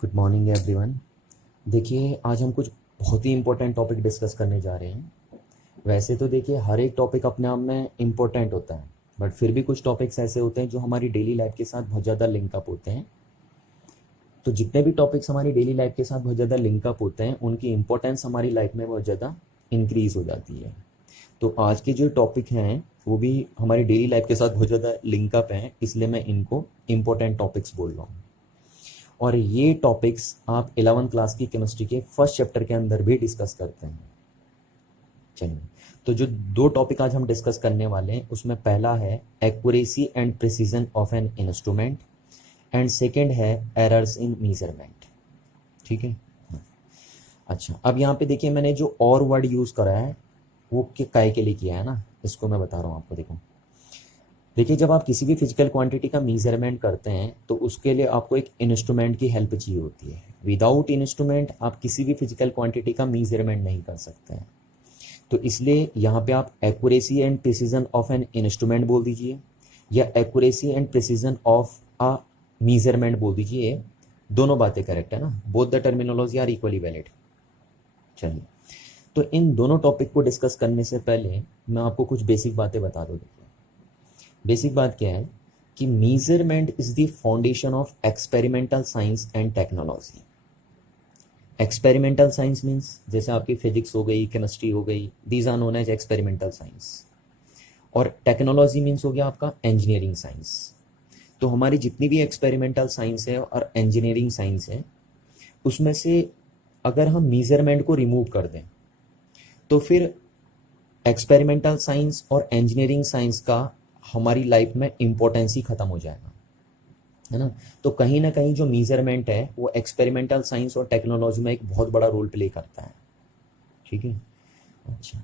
Good morning everyone. देखिए आज हम कुछ बहुत ही इम्पोर्टेंट टॉपिक डिस्कस करने जा रहे हैं। वैसे तो देखिए हर एक टॉपिक अपने आप में इम्पोर्टेंट होता है, बट फिर भी कुछ टॉपिक्स ऐसे होते हैं जो हमारी डेली लाइफ के साथ बहुत ज़्यादा लिंकअप होते हैं। तो जितने भी टॉपिक्स हमारी डेली लाइफ के साथ बहुत ज़्यादा लिंकअप होते हैं उनकी इम्पोर्टेंस हमारी लाइफ में बहुत ज़्यादा इंक्रीज़ हो जाती है। तो आज के जो टॉपिक हैं वो भी हमारी डेली लाइफ के साथ बहुत ज़्यादा लिंकअप हैं, इसलिए मैं इनको इम्पोर्टेंट टॉपिक्स बोल रहा हूँ। और ये टॉपिक्स आप 11th क्लास की केमिस्ट्री के फर्स्ट चैप्टर के अंदर भी डिस्कस करते हैं। चलिए, तो जो दो टॉपिक आज हम डिस्कस करने वाले हैं उसमें पहला है accuracy and precision of an instrument and second है एरर्स इन मेजरमेंट। ठीक है। अच्छा, अब यहाँ पे देखिए मैंने जो और वर्ड यूज़ करा है वो काय के लिए किया है ना, इसको मैं बता रहा हूँ आपको। देखिए जब आप किसी भी फिजिकल क्वांटिटी का मेजरमेंट करते हैं तो उसके लिए आपको एक इंस्ट्रूमेंट की हेल्प चाहिए होती है। विदाउट इंस्ट्रूमेंट आप किसी भी फिजिकल क्वांटिटी का मेजरमेंट नहीं कर सकते हैं। तो इसलिए यहाँ पे आप accuracy and precision of an instrument बोल दीजिए या accuracy and precision of a measurement बोल दीजिए। दोनों बातें करेक्ट है ना, both the terminology are equally valid. चलिए, तो इन दोनों टॉपिक को डिस्कस करने से पहले मैं आपको कुछ बेसिक बातें बता दूँ। बेसिक बात क्या है कि measurement is the foundation of experimental science and technology. Experimental science means जैसे आपकी फिजिक्स हो गई, केमिस्ट्री हो गई, these are known as experimental science. और टेक्नोलॉजी मीन्स हो गया आपका इंजीनियरिंग साइंस। तो हमारी जितनी भी एक्सपेरिमेंटल साइंस है और इंजीनियरिंग साइंस है उसमें से अगर हम मेजरमेंट को रिमूव कर दें तो फिर एक्सपेरिमेंटल साइंस और इंजीनियरिंग साइंस का हमारी लाइफ में इम्पोर्टेंस ही खत्म हो जाएगा, है ना। तो कहीं ना कहीं जो मेजरमेंट है वो एक्सपेरिमेंटल साइंस और टेक्नोलॉजी में एक बहुत बड़ा रोल प्ले करता है। ठीक है। अच्छा,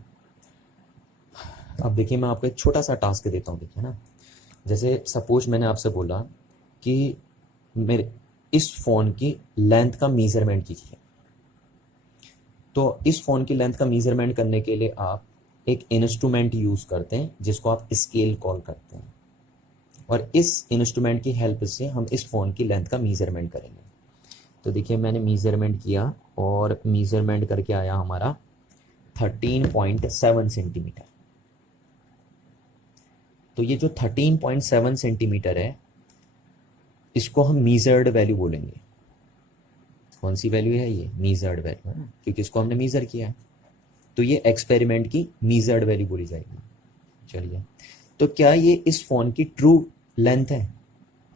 अब देखिए मैं आपको एक छोटा सा टास्क देता हूँ। देखिए ना, जैसे सपोज मैंने आपसे बोला कि मेरे इस फ़ोन की लेंथ का मेजरमेंट कीजिए। तो इस फ़ोन की लेंथ का मेजरमेंट करने के लिए आप एक इंस्ट्रूमेंट यूज़ करते हैं जिसको आप स्केल कॉल करते हैं, और इस इंस्ट्रूमेंट की हेल्प से हम इस फ़ोन की लेंथ का मेजरमेंट करेंगे। तो देखिए मैंने मेजरमेंट किया और मेजरमेंट करके आया हमारा 13.7 सेंटीमीटर। तो ये जो 13.7 सेंटीमीटर है इसको हम मीजर्ड वैल्यू बोलेंगे। कौन सी वैल्यू है ये? मीजर्ड वैल्यू है ना, क्योंकि इसको हमने मीजर किया है। तो ये एक्सपेरिमेंट की मीजर्ड वैल्यू बोली जाएगी। चलिए, तो क्या ये इस फ़ोन की ट्रू लेंथ है?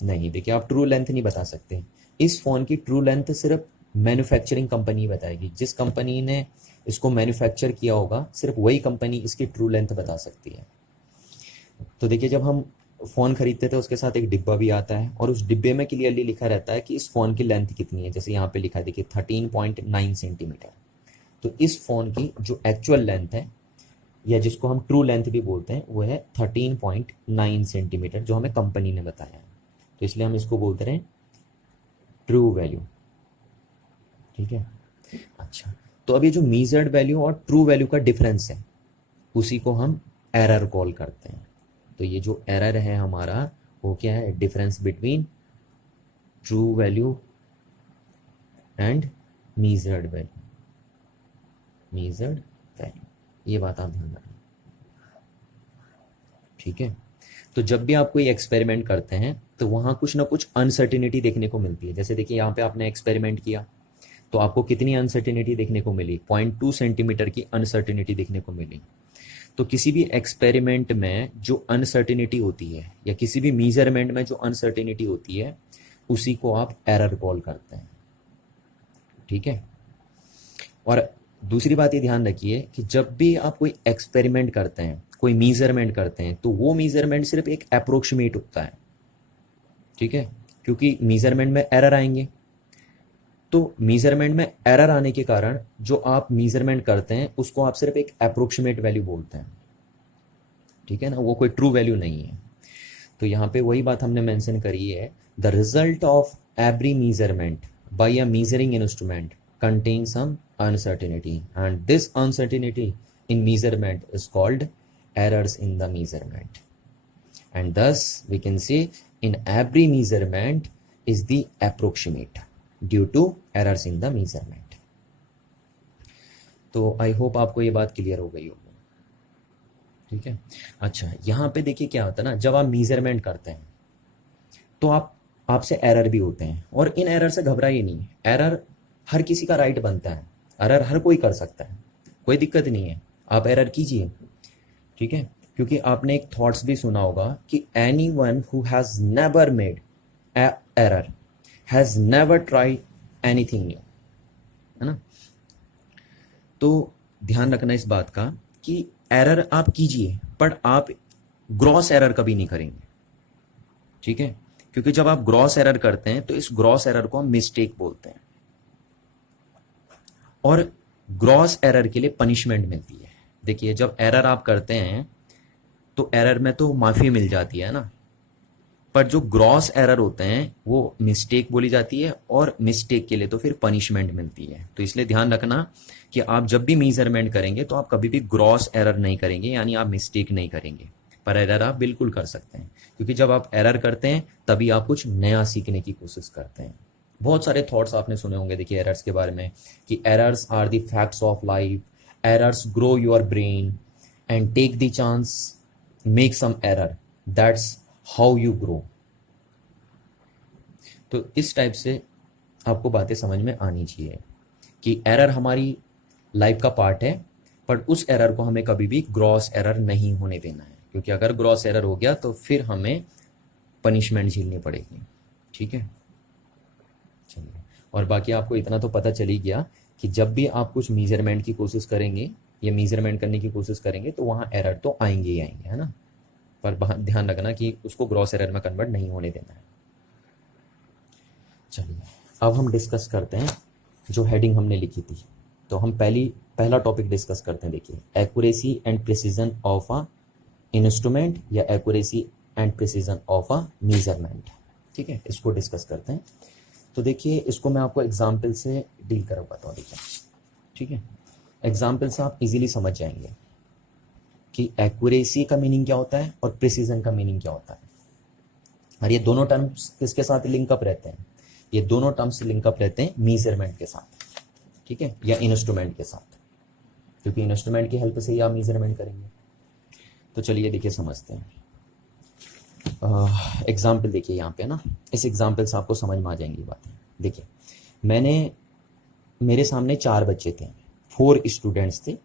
नहीं, देखिए आप ट्रू लेंथ नहीं बता सकते। इस फ़ोन की ट्रू लेंथ सिर्फ मैन्युफैक्चरिंग कंपनी बताएगी। जिस कंपनी ने इसको मैन्युफैक्चर किया होगा सिर्फ वही कंपनी इसकी ट्रू लेंथ बता सकती है। तो देखिए जब हम फ़ोन खरीदते थे उसके साथ एक डिब्बा भी आता है और उस डिब्बे में क्लियरली लिखा रहता है कि इस फ़ोन की लेंथ कितनी है। जैसे यहाँ पे लिखा है देखिए 13.9 सेंटीमीटर। तो इस फ़ोन की जो एक्चुअल लेंथ है या जिसको हम ट्रू लेंथ भी बोलते हैं वो है 13.9 सेंटीमीटर, जो हमें कंपनी ने बताया है। तो इसलिए हम इसको बोलते रहे ट्रू वैल्यू। ठीक है। अच्छा, तो अब ये जो मीजर्ड वैल्यू और ट्रू वैल्यू का डिफरेंस है उसी को हम एरर कॉल करते हैं। तो ये जो एरर है हमारा वो क्या है? Difference between true value and measured value. Measured value, ये बात आप ध्यान रखें। ठीक है। तो जब भी आप कोई एक्सपेरिमेंट करते हैं तो वहाँ कुछ ना कुछ अनसर्टिनिटी देखने को मिलती है। जैसे देखिए यहाँ पे आपने एक्सपेरिमेंट किया तो आपको कितनी अनसर्टिनिटी देखने को मिली? 0.2 सेंटीमीटर की अनसर्टिनिटी देखने को मिली। तो किसी भी एक्सपेरिमेंट में जो अनसर्टिनिटी होती है या किसी भी मेजरमेंट में जो अनसर्टिनिटी होती है उसी को आप एरर कॉल करते हैं। ठीक है। और दूसरी बात ये ध्यान रखिए कि जब भी आप कोई एक्सपेरिमेंट करते हैं, कोई मेजरमेंट करते हैं, तो वो मेजरमेंट सिर्फ एक अप्रोक्सीमेट होता है। ठीक है, क्योंकि मेजरमेंट में एरर आएंगे। तो मेजरमेंट में एरर आने के कारण जो आप मेजरमेंट करते हैं उसको आप सिर्फ एक अप्रोक्सीमेट वैल्यू बोलते हैं। ठीक है ना, वो कोई ट्रू वैल्यू नहीं है। तो यहाँ पे वही बात हमने मेंशन करी है, the result of every measurement by a measuring instrument contains some uncertainty, and this uncertainty in measurement is called errors in the measurement. And thus we can say in every measurement is the approximate. Due to errors in the measurement. तो I hope आपको ये बात clear हो गई होगी। ठीक है। अच्छा, यहाँ पे देखिए क्या होता है ना, जब आप मेजरमेंट करते हैं तो आपसे एरर भी होते हैं, और इन एरर से घबराइए नहीं। एरर हर किसी का राइट बनता है, एरर हर कोई कर सकता है, कोई दिक्कत नहीं है, आप एरर कीजिए। ठीक है, क्योंकि आपने एक थॉट्स भी सुना होगा कि any one who has never made error has never try anything new, है ना। तो ध्यान रखना इस बात का कि एरर आप कीजिए, पर आप ग्रॉस एरर कभी नहीं करेंगे। ठीक है, क्योंकि जब आप ग्रॉस एरर करते हैं तो इस ग्रॉस एरर को हम मिस्टेक बोलते हैं, और ग्रॉस एरर के लिए पनिशमेंट मिलती है। देखिए, जब एरर आप करते हैं तो एरर में तो माफ़ी मिल जाती है ना, पर जो ग्रॉस एरर होते हैं वो मिस्टेक बोली जाती है, और मिस्टेक के लिए तो फिर पनिशमेंट मिलती है। तो इसलिए ध्यान रखना कि आप जब भी मेजरमेंट करेंगे तो आप कभी भी ग्रॉस एरर नहीं करेंगे, यानी आप मिस्टेक नहीं करेंगे। पर एरर आप बिल्कुल कर सकते हैं, क्योंकि जब आप एरर करते हैं तभी आप कुछ नया सीखने की कोशिश करते हैं। बहुत सारे थॉट्स आपने सुने होंगे देखिए एरर्स के बारे में, कि errors are the facts of life, errors grow your brain and take the chance, make some error, that's how you grow. तो इस टाइप से आपको बातें समझ में आनी चाहिए कि एरर हमारी लाइफ का पार्ट है, पर उस एरर को हमें कभी भी ग्रॉस एरर नहीं होने देना है, क्योंकि अगर ग्रॉस एरर हो गया तो फिर हमें पनिशमेंट झेलनी पड़ेगी। ठीक है, चलिए। और बाकी आपको इतना तो पता चल ही गया कि जब भी आप कुछ मेजरमेंट की कोशिश करेंगे या मेजरमेंट करने की कोशिश करेंगे तो वहाँ एरर तो आएंगे ही आएंगे, है ना। पर ध्यान रखना कि उसको ग्रॉस एरर में कन्वर्ट नहीं होने देना है। चलिए, अब हम डिस्कस करते हैं जो हेडिंग हमने लिखी थी। तो हम पहला टॉपिक डिस्कस करते हैं। देखिए, accuracy and precision of a instrument या accuracy and precision of a measurement. ठीक है, इसको डिस्कस करते हैं। तो देखिए, इसको मैं आपको एग्जाम्पल से डील करवाता हूँ। देखिए, ठीक है, एग्जाम्पल से आप इजीली समझ जाएंगे कि एक्यूरेसी का मीनिंग क्या होता है और प्रिसीजन का मीनिंग क्या होता है। और ये दोनों टर्म्स किसके साथ लिंकअप रहते हैं? ये दोनों टर्म्स लिंकअप रहते हैं मेजरमेंट के साथ, ठीक है, या इंस्ट्रूमेंट के साथ, क्योंकि इंस्ट्रूमेंट की हेल्प से ही आप मेजरमेंट करेंगे। तो चलिए देखिए, समझते हैं। एग्जाम्पल देखिए यहाँ पे ना, इस एग्जाम्पल से आपको समझ में आ जाएंगी बातें। देखिए, मेरे सामने 4 बच्चे थे, 4 स्टूडेंट्स थे।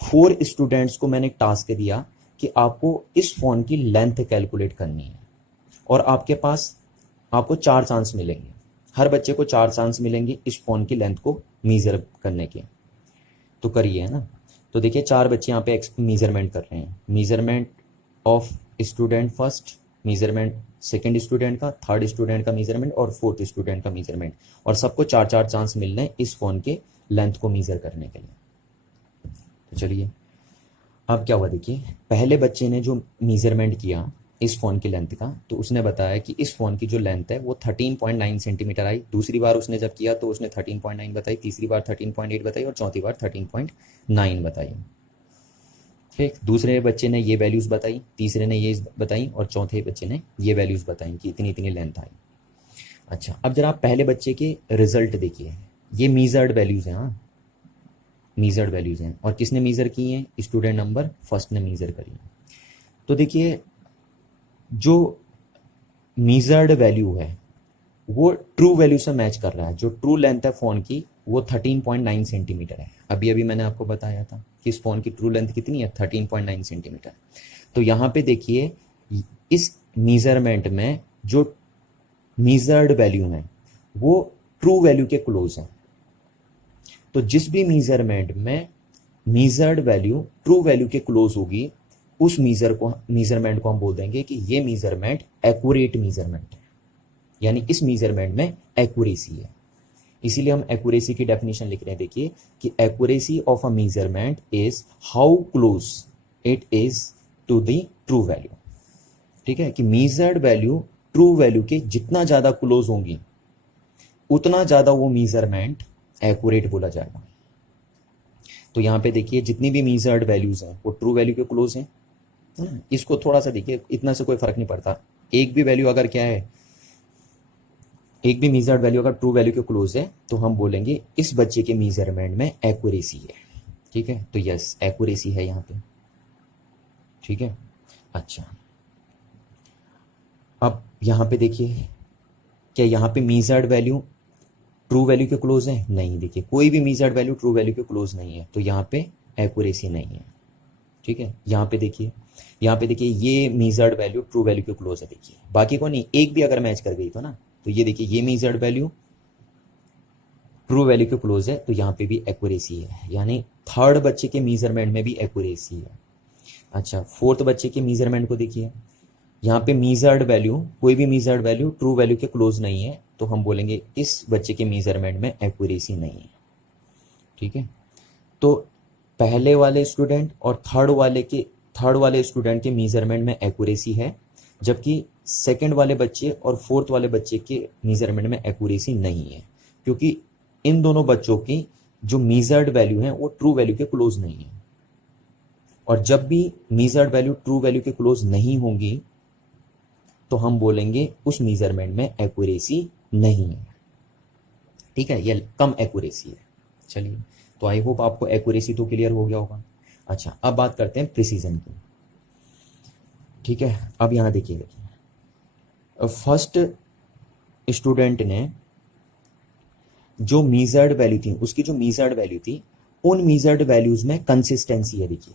4 स्टूडेंट्स को मैंने टास्क दिया कि आपको इस फ़ोन की लेंथ कैलकुलेट करनी है, और आपको 4 चांस मिलेंगे, हर बच्चे को 4 चांस मिलेंगे इस फ़ोन की लेंथ को मीज़र करने के। तो करिए, है ना। तो देखिए, 4 बच्चे यहाँ पे मेजरमेंट कर रहे हैं। Measurement of student first, measurement second student का, थर्ड स्टूडेंट का मेजरमेंट और फोर्थ स्टूडेंट का मेजरमेंट, और सबको 4-4 चांस मिल रहे हैं इस फ़ोन के लेंथ को मीज़र करने के लिए। तो चलिए, अब क्या हुआ देखिए, पहले बच्चे ने जो मेजरमेंट किया इस फ़ोन की लेंथ का, तो उसने बताया कि इस फ़ोन की जो लेंथ है वो 13.9 सेंटीमीटर आई। दूसरी बार उसने जब किया तो उसने 13.9 बताई, तीसरी बार 13.8 बताई, और चौथी बार 13.9 बताई। ठीक, दूसरे बच्चे ने ये वैल्यूज़ बताई, तीसरे ने ये बताई, और चौथे बच्चे ने ये वैल्यूज़ बताई कि इतनी इतनी लेंथ आई। अच्छा, अब जरा आप पहले बच्चे के रिजल्ट देखिए, ये मीज़र्ड वैल्यूज़ हैं। हाँ, मीज़र्ड वैल्यूज़ हैं, और किसने मीज़र की हैं? स्टूडेंट नंबर फर्स्ट ने मीज़र करी है। तो देखिए, जो मीज़र्ड वैल्यू है वो ट्रू वैल्यू से मैच कर रहा है। जो ट्रू लेंथ है फ़ोन की वो 13.9 सेंटीमीटर है। अभी मैंने आपको बताया था कि इस फ़ोन की ट्रू लेंथ कितनी है, 13.9 सेंटीमीटर। तो यहाँ पे देखिए, इस मीज़रमेंट में जो मीज़र्ड वैल्यू है वो ट्रू वैल्यू के क्लोज है। तो जिस भी मीज़रमेंट में मीज़र्ड वैल्यू ट्रू वैल्यू के क्लोज होगी, उस मीज़रमेंट को हम बोल देंगे कि ये मीज़रमेंट एक्यूरेट मीज़रमेंट है, यानी इस मीज़रमेंट में एक्यूरेसी है। इसीलिए हम एक्यूरेसी की डेफिनेशन लिख रहे हैं। देखिए कि accuracy of a measurement is how close it is to the true value. ठीक है, कि मीज़र्ड वैल्यू ट्रू वैल्यू के जितना ज़्यादा क्लोज होंगी उतना ज़्यादा वो मीज़रमेंट एक्यूरेट बोला जाएगा। तो यहाँ पे देखिए, जितनी भी मीज़र्ड वैल्यूज़ हैं वो ट्रू वैल्यू के क्लोज हैं। इसको थोड़ा सा देखिए, इतना से कोई फ़र्क नहीं पड़ता। एक भी वैल्यू अगर क्या है, एक भी मीजर्ड वैल्यू अगर ट्रू वैल्यू के क्लोज है तो हम बोलेंगे इस बच्चे के मीजरमेंट में एक्यूरेसी है। ठीक है, तो यस एक्यूरेसी है यहाँ पे। ठीक है, अच्छा अब यहाँ पे देखिए, क्या यहाँ पे मीजर्ड वैल्यू ट्रू वैल्यू के क्लोज है? नहीं, देखिए कोई भी मीजर्ड वैल्यू ट्रू वैल्यू के क्लोज नहीं है, तो यहाँ पे एक्यूरेसी नहीं है। ठीक है, यहाँ पे देखिए, यहाँ पे देखिए ये मीजर्ड वैल्यू ट्रू वैल्यू के क्लोज है, देखिए बाकी को नहीं, एक भी अगर मैच कर गई तो ना, तो ये देखिए ये मीजर्ड वैल्यू ट्रू वैल्यू के क्लोज है, तो यहाँ पे भी एक्यूरेसी है, यानी थर्ड बच्चे के मीजरमेंट में भी एक्यूरेसी है। अच्छा, फोर्थ बच्चे के मीजरमेंट को देखिए, यहाँ पे मीजर्ड वैल्यू, कोई भी मीजर्ड वैल्यू ट्रू वैल्यू के क्लोज नहीं है, तो हम बोलेंगे इस बच्चे के मीजरमेंट में एक्यूरेसी नहीं है। ठीक है, तो पहले वाले स्टूडेंट और थर्ड वाले स्टूडेंट के मीजरमेंट में एक्यूरेसी है, जबकि सेकंड वाले बच्चे और फोर्थ वाले बच्चे के मीजरमेंट में एक्यूरेसी नहीं है, क्योंकि इन दोनों बच्चों की जो मीजर्ड वैल्यू है वो ट्रू वैल्यू के क्लोज नहीं है। और जब भी मीजर्ड वैल्यू ट्रू वैल्यू के क्लोज नहीं होंगी तो हम बोलेंगे उस मीजरमेंट में एक्यूरेसी नहीं है। ठीक है, ये कम एक्यूरेसी है। चलिए, तो आई होप आपको एक्यूरेसी तो क्लियर हो गया होगा। अच्छा, अब बात करते हैं प्रिसीजन की। ठीक है, अब यहाँ देखिए, फर्स्ट स्टूडेंट ने जो मीजर्ड वैल्यू थी, उसकी जो मीजर्ड वैल्यू थी, उन मीजर्ड वैल्यूज में कंसिस्टेंसी है। देखिए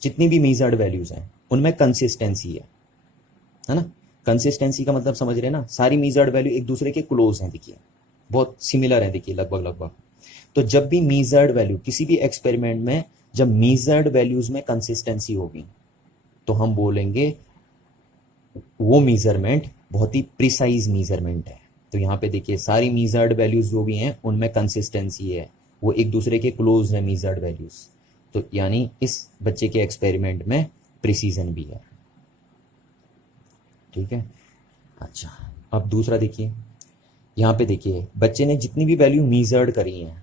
जितनी भी मीजर्ड वैल्यूज हैं उनमें कंसिस्टेंसी है ना। कंसिस्टेंसी का मतलब समझ रहे हैं ना, सारी मीजर्ड वैल्यू एक दूसरे के क्लोज हैं, देखिए बहुत सिमिलर है, देखिए लगभग लगभग। तो जब भी मीजर्ड वैल्यू किसी भी एक्सपेरिमेंट में जब मीजर्ड वैल्यूज में कंसिस्टेंसी होगी तो हम बोलेंगे वो मीजरमेंट बहुत ही प्रिसाइज मीजरमेंट है। तो यहाँ पे देखिए सारी मीजर्ड वैल्यूज जो भी हैं उनमें कंसिस्टेंसी है, वो एक दूसरे के क्लोज है मीजर्ड वैल्यूज, तो यानी इस बच्चे के एक्सपेरिमेंट में प्रिसीजन भी है। ठीक है, अच्छा अब दूसरा देखिए, यहाँ पे देखिए बच्चे ने जितनी भी वैल्यू मीजर्ड करी हैं,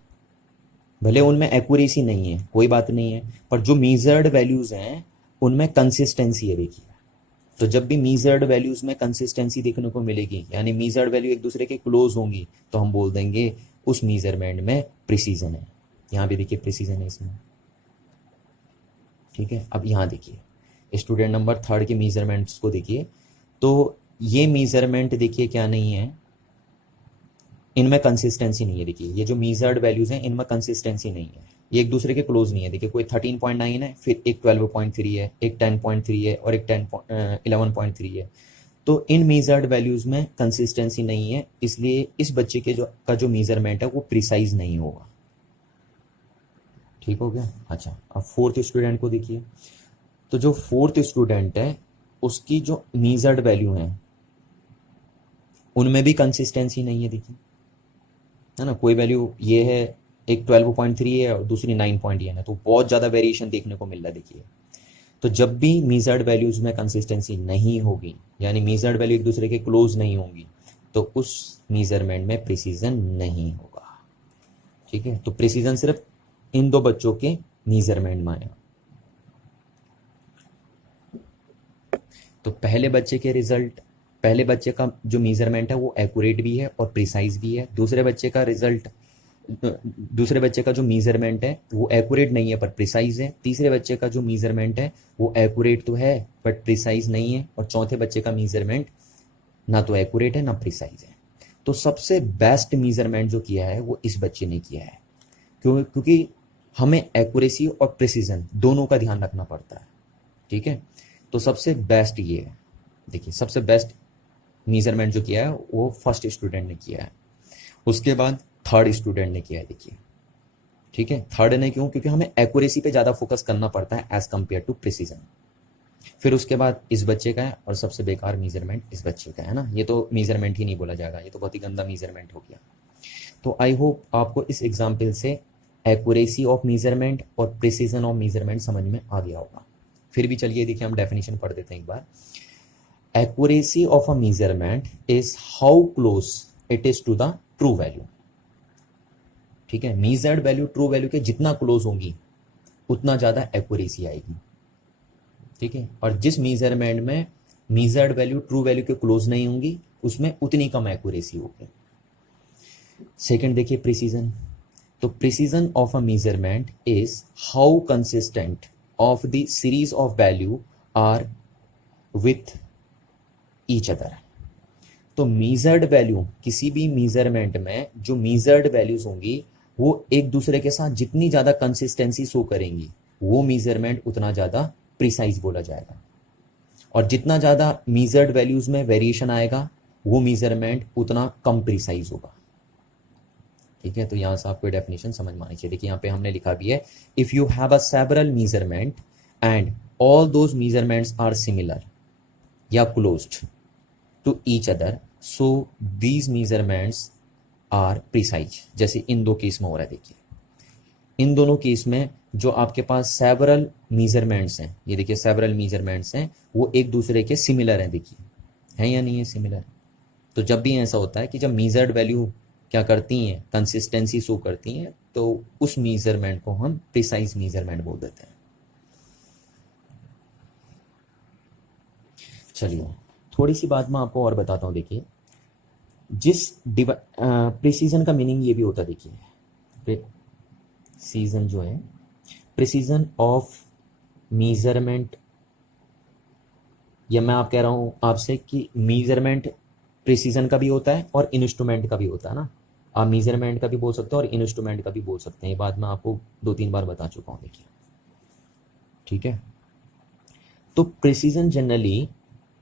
भले उनमें एक्यूरेसी नहीं है कोई बात नहीं है, पर जो मीजर्ड वैल्यूज हैं उनमें कंसिस्टेंसी है। देखिए, तो जब भी मीजर्ड वैल्यूज में कंसिस्टेंसी देखने को मिलेगी, यानी मीजर्ड वैल्यू एक दूसरे के क्लोज होंगी, तो हम बोल देंगे उस मीजरमेंट में प्रिसीजन है। यहाँ भी देखिए प्रिसीजन है इसमें। ठीक है, अब यहाँ देखिए स्टूडेंट नंबर थर्ड के मीजरमेंट्स को देखिए, तो ये मीजरमेंट देखिए क्या नहीं है, इनमें कंसिस्टेंसी नहीं है। देखिए ये जो मीजर्ड वैल्यूज हैं इनमें कंसिस्टेंसी नहीं है, ये एक दूसरे के क्लोज नहीं है। देखिए कोई 13.9 है, फिर एक 12.3 है, एक 10.3 है और एक 11.3 है, तो इन मीजर्ड वैल्यूज में कंसिस्टेंसी नहीं है, इसलिए इस बच्चे के जो मीजरमेंट है वो प्रिसाइज नहीं होगा। ठीक हो गया। अच्छा, अब फोर्थ स्टूडेंट को देखिए, तो जो फोर्थ स्टूडेंट है उसकी जो मीजर्ड वैल्यू है उनमें भी कंसिस्टेंसी नहीं है। देखिए है ना, कोई वैल्यू ये है, एक 12.3 है और दूसरी 9 पॉइंट है ना, तो बहुत ज़्यादा वेरिएशन देखने को मिल रहा है। देखिए, तो जब भी मीजर्ड वैल्यूज में कंसिस्टेंसी नहीं होगी, यानी मीजर्ड वैल्यू एक दूसरे के क्लोज नहीं होंगी, तो उस मीजरमेंट में प्रिसीजन नहीं होगा। ठीक है, तो प्रिसीजन सिर्फ इन दो बच्चों के मीजरमेंट में आया। तो पहले बच्चे का जो मीजरमेंट है वो एक्यूरेट भी है और प्रिसाइज भी है। दूसरे बच्चे का जो मीजरमेंट है वो एक्यूरेट नहीं है पर प्रिसाइज है। तीसरे बच्चे का जो मीजरमेंट है वो एक्यूरेट तो है बट प्रिसाइज नहीं है। और चौथे बच्चे का मीजरमेंट ना तो एक्यूरेट है ना प्रिसाइज है। तो सबसे बेस्ट मीजरमेंट जो किया है वो इस बच्चे ने किया है, क्योंकि हमें एक्यूरेसी और प्रिसीजन दोनों का ध्यान रखना पड़ता है। ठीक है, तो सबसे बेस्ट ये है। देखिए सबसे बेस्ट मीजरमेंट जो किया है वो फर्स्ट स्टूडेंट ने किया है, उसके बाद थर्ड स्टूडेंट ने किया है। देखिए ठीक है, थर्ड ने क्यों? क्योंकि हमें एक्यूरेसी पे ज़्यादा फोकस करना पड़ता है एज कम्पेयर टू प्रिसीजन। फिर उसके बाद इस बच्चे का है और सबसे बेकार मीजरमेंट इस बच्चे का है ना। ये तो मीजरमेंट ही नहीं बोला जाएगा, ये तो बहुत ही गंदा मीजरमेंट हो गया। तो आई होप आपको इस एग्जाम्पल से एक्यूरेसी ऑफ मीजरमेंट और प्रिसीजन ऑफ मीजरमेंट समझ में आ गया होगा। फिर भी चलिए देखिए हम डेफिनेशन पढ़ देते हैं एक बार। Accuracy of a measurement is how close it is to the true value. ठीक है, मेजर्ड वैल्यू ट्रू वैल्यू के जितना क्लोज होंगी उतना ज्यादा एक्यूरेसी आएगी। ठीक है, और जिस मेजरमेंट में मेजर्ड वैल्यू ट्रू वैल्यू के क्लोज नहीं होंगी उसमें उतनी कम एक्यूरेसी होगी। सेकंड देखिए प्रिसीजन। तो precision of a measurement is how consistent of the series of value are with each other. तो मीजर्ड वैल्यू, किसी भी मीजरमेंट में जो मीजर्ड वैल्यूज होंगी वो एक दूसरे के साथ जितनी ज़्यादा कंसिस्टेंसी शो करेंगी वो मीजरमेंट उतना ज़्यादा प्रिसाइज बोला जाएगा, और जितना ज़्यादा मीजर्ड वैल्यूज में वेरिएशन आएगा वो मीजरमेंट उतना कम प्रिसाइज होगा। ठीक है, तो यहाँ से आपको डेफिनेशन समझ में आनी चाहिए। देखिए यहाँ पे हमने लिखा भी है, if you have a several measurement and all those measurements are similar या closed to each other, so these measurements are precise. जैसे इन दो केस में हो रहा है, देखिए इन दोनों केस में जो आपके पास सेवरल मीजरमेंट्स हैं, ये देखिए सेवरल मीजरमेंट्स हैं, वो एक दूसरे के सिमिलर हैं। देखिए है या नहीं है सिमिलर। तो जब भी ऐसा होता है कि जब मीजर्ड वैल्यू क्या करती हैं, कंसिस्टेंसी शो करती हैं, तो उस मीजरमेंट को हम प्रिसाइज मीजरमेंट बोल देते हैं। चलिए थोड़ी सी बात मैं आपको और बताता हूँ। देखिए जिस प्रिसीजन का मीनिंग ये भी होता है। देखिए प्रिसीजन जो है, प्रिसीजन ऑफ मीजरमेंट, या मैं आप कह रहा हूँ आपसे कि मीजरमेंट प्रिसीजन का भी होता है और इंस्ट्रूमेंट का भी होता है ना। आप मीजरमेंट का भी बोल सकते हो और इंस्ट्रूमेंट का भी बोल सकते हैं। ये बात मैं आपको 2-3 बार बता चुका हूँ। देखिए ठीक है, तो प्रिसीजन जनरली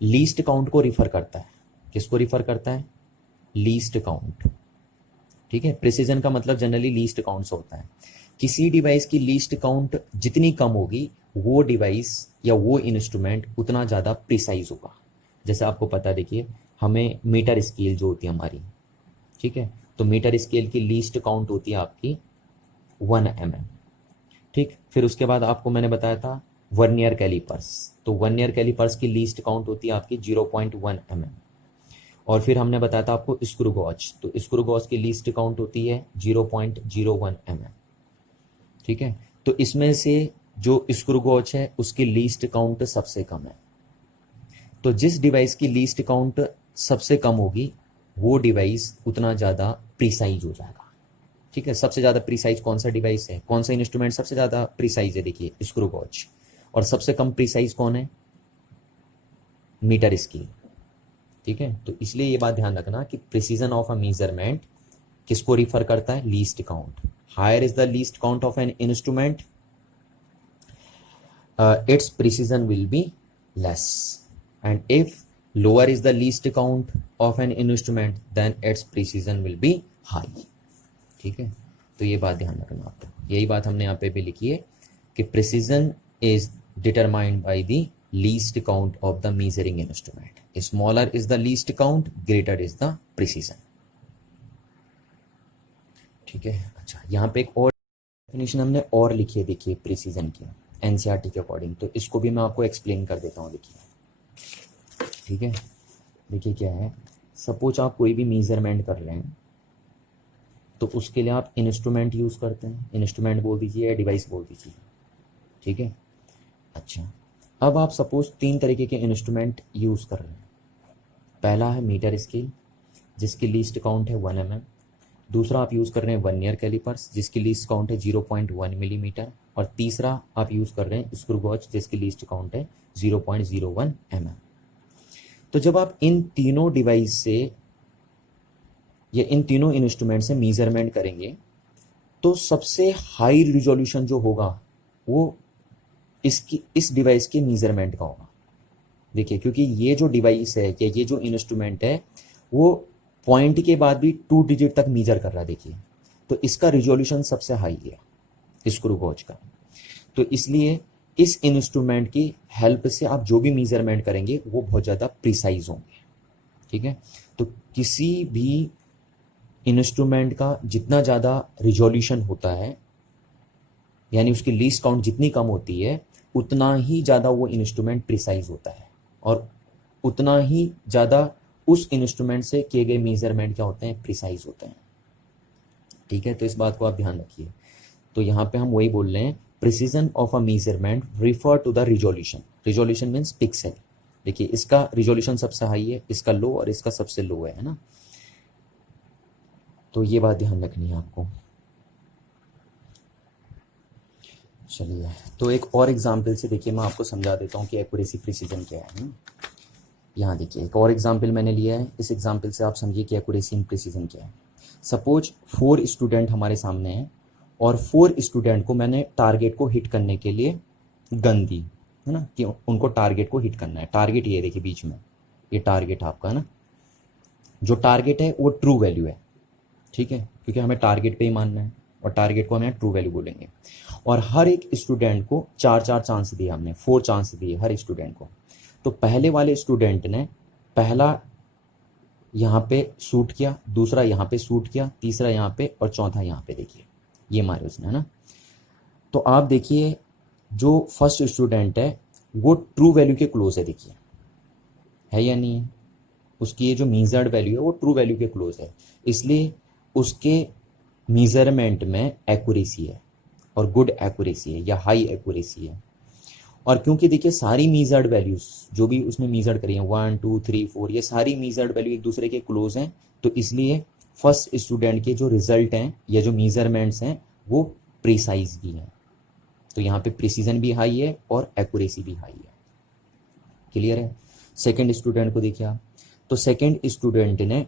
लीस्ट काउंट को रिफर करता है। किसको रिफर करता है? Least count. ठीक है, प्रिसीजन का मतलब जनरली लीस्ट काउंट से होता है। किसी डिवाइस की लीस्ट काउंट जितनी कम होगी वो डिवाइस या वो इंस्ट्रूमेंट उतना ज़्यादा प्रिसाइज होगा। जैसे आपको पता है, देखिए हमें मीटर स्केल जो होती है हमारी, ठीक है, तो मीटर स्केल की लीस्ट काउंट होती है आपकी 1 mm। ठीक, फिर उसके बाद आपको मैंने बताया था वर्नियर कैलिपर्स, तो वर्नियर कैलिपर्स की लीस्ट काउंट होती है आपकी 0.1 mm। और फिर हमने बताया था आपको स्क्रू गॉज, तो स्क्रू गॉज की लीस्ट काउंट होती है 0.01 mm। ठीक है, तो इसमें से जो स्क्रू गॉज है उसकी लीस्ट काउंट सबसे कम है। तो जिस डिवाइस की लीस्ट काउंट सबसे कम होगी वो डिवाइस उतना ज़्यादा प्रिसाइज हो जाएगा। ठीक है, सबसे ज़्यादा प्रिसाइज कौन सा डिवाइस है, कौन सा इंस्ट्रूमेंट सबसे ज़्यादा प्रिसाइज है? देखिए स्क्रू गॉज। और सबसे कम प्रिसाइज कौन है? Meter scale. ठीक है, तो इसलिए ये बात ध्यान रखना कि प्रिसीजन ऑफ अ मेजरमेंट किसको रिफर करता है? Least count. Higher is the least count of an instrument, its precision will be less, and if lower is the least count of an instrument then its precision will be high। ठीक है, तो ये बात ध्यान रखना आपको। यही बात हमने यहाँ पे भी लिखी है कि precision is determined by the least count of the measuring instrument, smaller is the least count, greater is the precision। ठीक है, अच्छा यहाँ पे एक और डेफिनेशन हमने और लिखी है, देखिए प्रिसीजन की एनसीईआरटी के अकॉर्डिंग, तो इसको भी मैं आपको एक्सप्लेन कर देता हूँ। देखिए ठीक है, देखिए क्या है, सपोज आप कोई भी मेजरमेंट कर रहे हैं तो उसके लिए आप इंस्ट्रूमेंट यूज़ करते हैं, इंस्ट्रूमेंट बोल दीजिए या डिवाइस बोल दीजिए। ठीक है, अच्छा अब आप सपोज 3 तरीके के इंस्ट्रूमेंट यूज़ कर रहे हैं। पहला है मीटर स्केल जिसकी लीस्ट काउंट है 1 mm। दूसरा आप यूज़ कर रहे हैं वर्नियर कैलिपर्स जिसकी लीस्ट काउंट है 0.1 मिलीमीटर। और तीसरा आप यूज़ कर रहे हैं स्क्रू गॉज जिसकी लीस्ट काउंट है 0.01 mm। तो जब आप इन तीनों डिवाइस से या इन तीनों इंस्ट्रूमेंट से मेजरमेंट करेंगे तो सबसे हाई रिजोल्यूशन जो होगा वो इस डिवाइस के मेजरमेंट का होगा। देखिए क्योंकि ये जो डिवाइस है या ये जो इंस्ट्रूमेंट है वो पॉइंट के बाद भी 2 डिजिट तक मेजर कर रहा है। देखिए तो इसका रिजोल्यूशन सबसे हाई है स्क्रू गॉज का। तो इसलिए इस इंस्ट्रूमेंट की हेल्प से आप जो भी मेजरमेंट करेंगे वो बहुत ज़्यादा प्रिसाइज होंगे। ठीक है, तो किसी भी इंस्ट्रूमेंट का जितना ज़्यादा रिजोल्यूशन होता है यानी उसकी लीस्ट काउंट जितनी कम होती है उतना ही ज़्यादा वो इंस्ट्रूमेंट प्रिसाइज होता है और उतना ही ज़्यादा उस इंस्ट्रूमेंट से किए गए मेजरमेंट क्या होते हैं? प्रिसाइज होते हैं। ठीक है, तो इस बात को आप ध्यान रखिए। तो यहाँ पे हम वही बोल रहे हैं, precision of a measurement refer to the resolution. Resolution means pixel. देखिए इसका रिजोल्यूशन सबसे हाई है, इसका लो और इसका सबसे लो है ना। तो ये बात ध्यान रखनी है आपको। चलिए, तो एक और एग्जाम्पल से देखिए मैं आपको समझा देता हूँ कि एक्यूरेसी प्रिसीजन क्या है। यहाँ देखिए एक और एग्जाम्पल मैंने लिया है, इस एग्जाम्पल से आप समझिए कि एक्यूरेसी एंड प्रिसीजन क्या है। सपोज 4 स्टूडेंट हमारे सामने हैं और 4 स्टूडेंट को मैंने टारगेट को हिट करने के लिए गन दी, है ना, कि उनको टारगेट को हिट करना है। टारगेट ये देखिए बीच में, ये टारगेट आपका है ना। जो टारगेट है वो ट्रू वैल्यू है, ठीक है, क्योंकि हमें टारगेट पे ही मानना है और टारगेट को हमें ट्रू वैल्यू बोलेंगे। और हर एक स्टूडेंट को 4 चांस दिए, हमने 4 चांस दिए हर स्टूडेंट को। तो पहले वाले स्टूडेंट ने पहला यहाँ पे शूट किया, दूसरा यहाँ पे शूट किया, तीसरा यहाँ पे और चौथा यहाँ पे, देखिए ये मारे उसने, है ना। तो आप देखिए जो फर्स्ट स्टूडेंट है वो ट्रू वैल्यू के क्लोज है, देखिए है या नहीं है। उसकी ये जो मीजर्ड वैल्यू है वो ट्रू वैल्यू के क्लोज है, इसलिए उसके मीजरमेंट में एक्यूरेसी है और गुड एक्यूरेसी है या हाई एक्यूरेसी है। और क्योंकि देखिए सारी मीजर्ड वैल्यूज जो भी उसने मीजर्ड करी हैं 1 2 3 4, ये सारी मीजर्ड वैल्यू एक दूसरे के क्लोज हैं, तो इसलिए फर्स्ट स्टूडेंट के जो रिजल्ट हैं या जो मीजरमेंट्स हैं वो प्रिसाइज भी हैं। तो यहाँ पे प्रिसीजन भी हाई है और एक्यूरेसी भी हाई है। क्लियर है। सेकेंड स्टूडेंट को देखिए आप, तो सेकेंड स्टूडेंट ने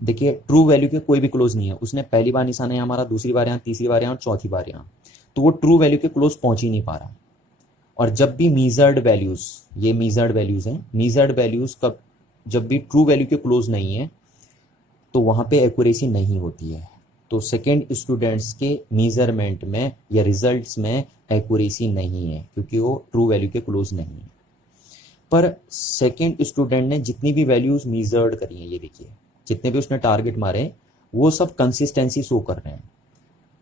देखिए ट्रू वैल्यू के कोई भी क्लोज नहीं है। उसने पहली बार निशाना यहाँ मारा, दूसरी बार यहाँ, तीसरी बार यहाँ और चौथी बार यहाँ, तो वो ट्रू वैल्यू के क्लोज पहुंच ही नहीं पा रहा। और जब भी मीजर्ड वैल्यूज, ये मीजर्ड वैल्यूज हैं, मीजर्ड वैल्यूज कब जब भी ट्रू वैल्यू के क्लोज नहीं है तो वहां पे एक्यूरेसी नहीं होती है। तो सेकेंड स्टूडेंट्स के मीजरमेंट में या रिजल्ट्स में एक्यूरेसी नहीं है क्योंकि वो ट्रू वैल्यू के क्लोज नहीं है। पर सेकेंड स्टूडेंट ने जितनी भी वैल्यूज मीजर्ड करी हैं, ये देखिए जितने भी उसने टारगेट मारे वो सब कंसिस्टेंसी शो कर रहे हैं,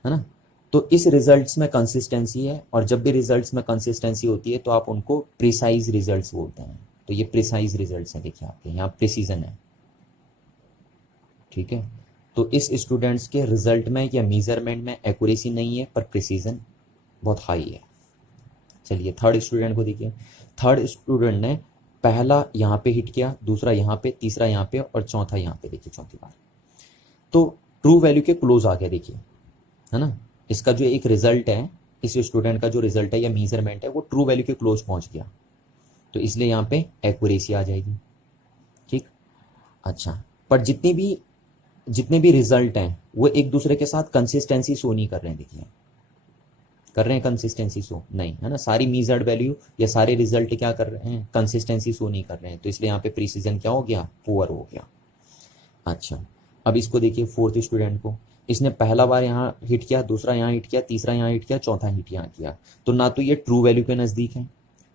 है ना। तो इस रिजल्ट्स में कंसिस्टेंसी है और जब भी रिजल्ट्स में कंसिस्टेंसी होती है तो आप उनको प्रिसाइज रिजल्ट्स बोलते हैं। तो ये प्रिसाइज रिजल्ट्स हैं, देखिए आपके यहाँ प्रिसीजन है, ठीक है। तो इस स्टूडेंट्स के रिजल्ट में या मेजरमेंट में एक्यूरेसी नहीं है पर प्रिसीजन बहुत हाई है। चलिए थर्ड स्टूडेंट को देखिए। थर्ड स्टूडेंट ने पहला यहाँ पे हिट किया, दूसरा यहाँ पे, तीसरा यहाँ पे और चौथा यहाँ पे, देखिए चौथी बार। तो ट्रू वैल्यू के क्लोज आ गया, देखिए, है ना। इसका जो एक रिजल्ट है, इस स्टूडेंट का जो रिजल्ट है या मेजरमेंट है वो ट्रू वैल्यू के क्लोज पहुंच गया, तो इसलिए यहाँ पे एक्यूरेसी आ जाएगी, ठीक। अच्छा, पर जितने भी रिजल्ट हैं वो एक दूसरे के साथ कंसिस्टेंसी शो नहीं कर रहे हैं, देखिए कर रहे हैं कंसिस्टेंसी शो नहीं, है ना। सारी मीजर्ड वैल्यू या सारे रिजल्ट क्या कर रहे हैं, कंसिस्टेंसी शो नहीं कर रहे हैं, तो इसलिए यहाँ पे प्रिसीजन क्या हो गया, पुअर हो गया। अच्छा, अब इसको देखिए फोर्थ स्टूडेंट को। इसने पहला बार यहाँ हिट किया, दूसरा यहाँ हिट किया, तीसरा यहाँ हिट किया, चौथा हिट यहाँ किया, तो ना तो ये ट्रू वैल्यू के नज़दीक है,